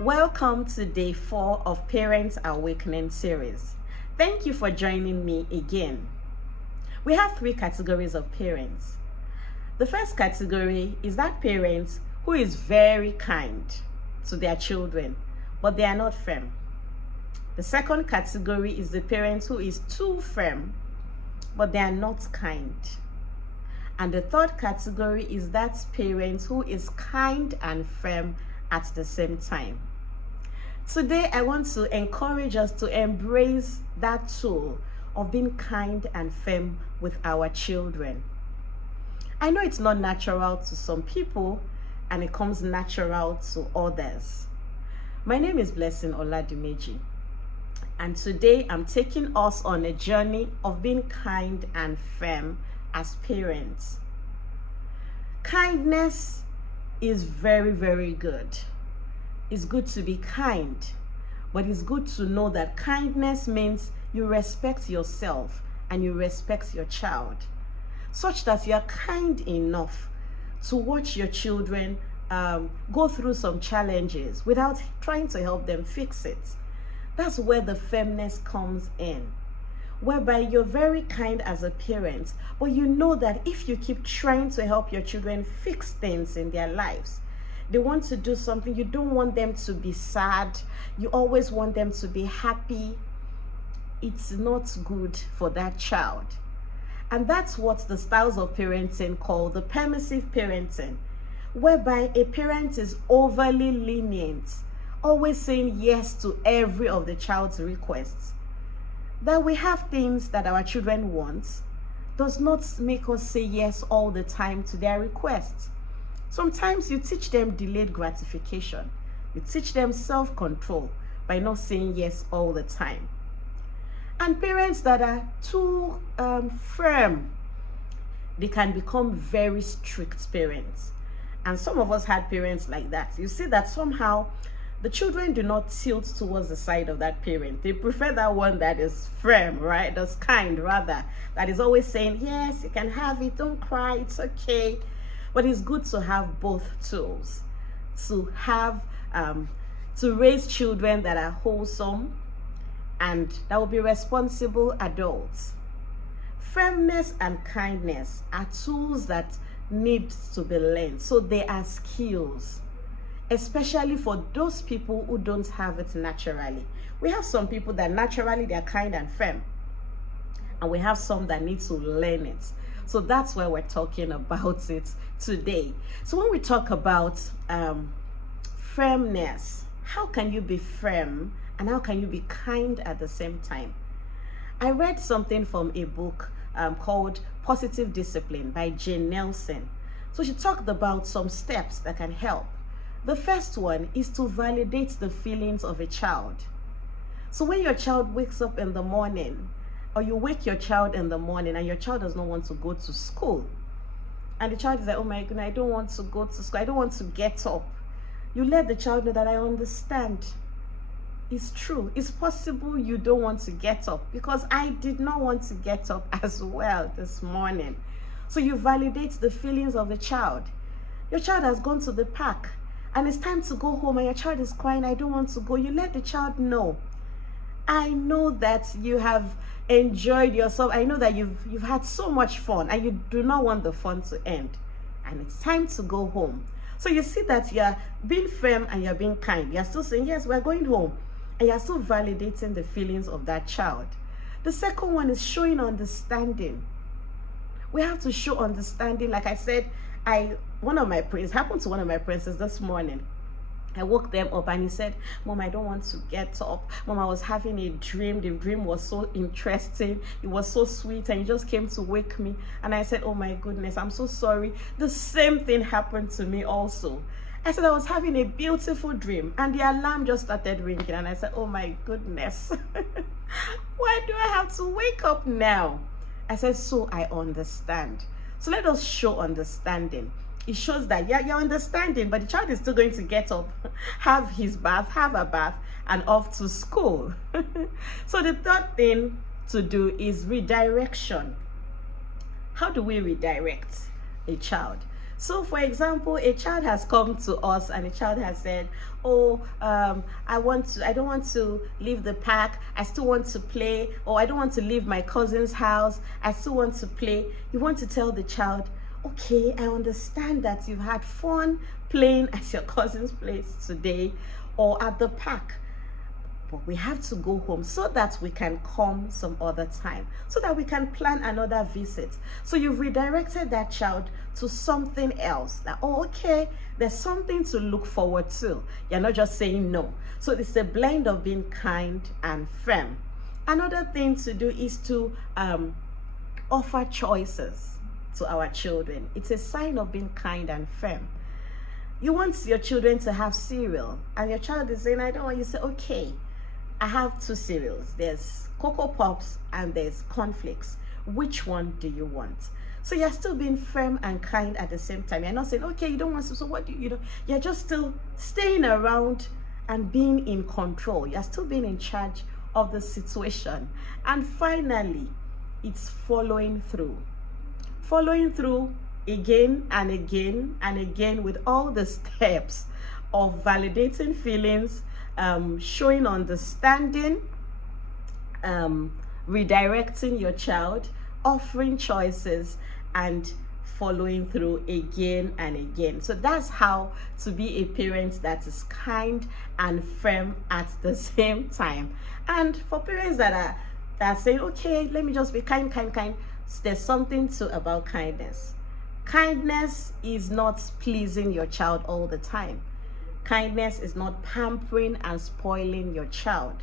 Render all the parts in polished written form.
Welcome to day 4 of Parents Awakening series. Thank you for joining me again. We have 3 categories of parents. The first category is that parent who is very kind to their children, but they are not firm. The second category is the parent who is too firm, but they are not kind. And the third category is that parent who is kind and firm at the same time. Today, I want to encourage us to embrace that tool of being kind and firm with our children. I know it's not natural to some people, and it comes natural to others. My name is Blessing Oladimeji, and today I'm taking us on a journey of being kind and firm as parents. Kindness is very, very good. It's good to be kind, but it's good to know that kindness means you respect yourself and you respect your child, such that you are kind enough to watch your children go through some challenges without trying to help them fix it. That's where the firmness comes in, whereby you're very kind as a parent, but you know that if you keep trying to help your children fix things in their lives, they want to do something, you don't want them to be sad, you always want them to be happy, it's not good for that child. And that's what the styles of parenting call the permissive parenting, whereby a parent is overly lenient, always saying yes to every of the child's requests. That we have things that our children want does not make us say yes all the time to their requests. Sometimes you teach them delayed gratification. You teach them self-control by not saying yes all the time. And parents that are too firm, they can become very strict parents. And some of us had parents like that. You see that somehow the children do not tilt towards the side of that parent. They prefer that one that is firm, right? That's kind, rather. That is always saying, yes, you can have it, don't cry, it's okay. But it's good to have both tools, to have, to raise children that are wholesome and that will be responsible adults. Firmness and kindness are tools that need to be learned. So they are skills, especially for those people who don't have it naturally. We have some people that naturally they're kind and firm, and we have some that need to learn it. So that's why we're talking about it today. So when we talk about firmness, how can you be firm and how can you be kind at the same time? I read something from a book called Positive Discipline by Jane Nelson. So she talked about some steps that can help. The first one is to validate the feelings of a child. So when your child wakes up in the morning, or you wake your child in the morning and your child does not want to go to school, and the child is like, oh my goodness, I don't want to go to school, I don't want to get up. You let the child know that I understand. It's true. It's possible you don't want to get up, because I did not want to get up as well this morning. So you validate the feelings of the child. Your child has gone to the park and it's time to go home and your child is crying, I don't want to go. You let the child know, I know that you have enjoyed yourself. I know that you've had so much fun and you do not want the fun to end. And it's time to go home. So you see that you're being firm and you're being kind. You're still saying, yes, we're going home. And you're still validating the feelings of that child. The second one is showing understanding. We have to show understanding. Like I said, happened to one of my princes this morning. I woke them up and he said, Mom, I don't want to get up. Mom, I was having a dream. The dream was so interesting. It was so sweet and you just came to wake me. And I said, oh my goodness, I'm so sorry. The same thing happened to me also. I said I was having a beautiful dream and the alarm just started ringing. And I said, oh my goodness, why do I have to wake up now? I said, so I understand. So let us show understanding. It shows that, yeah, you're understanding, but the child is still going to get up, have his bath, have a bath, and off to school. So the third thing to do is redirection. How do we redirect a child? So for example, a child has come to us and a child has said, oh, I don't want to leave the park, I still want to play, or I don't want to leave my cousin's house, I still want to play. You want to tell the child, okay, I understand that you've had fun playing at your cousin's place today or at the park, but we have to go home so that we can come some other time, so that we can plan another visit. So you've redirected that child to something else, that, oh, okay, there's something to look forward to. You're not just saying no. So it's a blend of being kind and firm. Another thing to do is to offer choices to our children. It's a sign of being kind and firm. You want your children to have cereal and your child is saying, I don't want. You say, okay, I have 2 cereals. There's Cocoa Pops and there's cornflakes. Which one do you want? So you're still being firm and kind at the same time. You're not saying, okay, you don't want to, so what do you know? You're just still staying around and being in control. You're still being in charge of the situation. And finally, it's following through. Following through again and again and again with all the steps of validating feelings, showing understanding, redirecting your child, offering choices, and following through again and again. So that's how to be a parent that is kind and firm at the same time. And for parents that are saying, okay, let me just be kind, there's something about kindness. Kindness is not pleasing your child all the time. Kindness is not pampering and spoiling your child.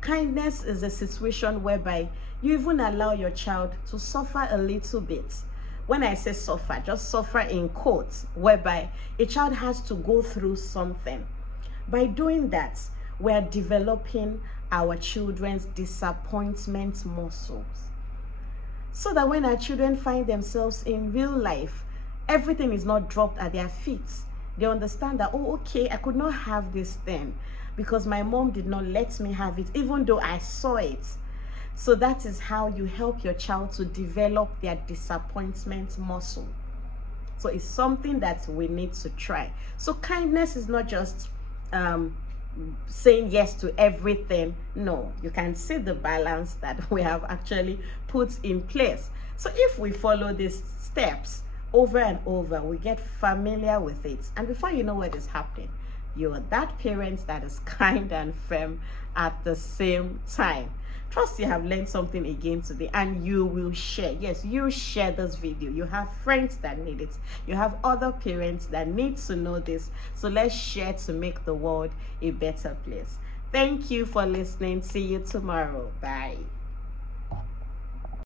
Kindness is a situation whereby you even allow your child to suffer a little bit. When I say suffer, just suffer in quotes, whereby a child has to go through something. By doing that, we're developing our children's disappointment muscles. So that when our children find themselves in real life, everything is not dropped at their feet. They understand that, oh, okay, I could not have this thing because my mom did not let me have it, even though I saw it. So that is how you help your child to develop their disappointment muscle. So it's something that we need to try. So kindness is not just saying yes to everything. No, you can see the balance that we have actually put in place. So if we follow these steps over and over, we get familiar with it, and before you know what is happening, you're that parent that is kind and firm at the same time. Trust you have learned something again today, and you will share. Yes, you share this video. You have friends that need it. You have other parents that need to know this. So let's share to make the world a better place. Thank you for listening. See you tomorrow. Bye.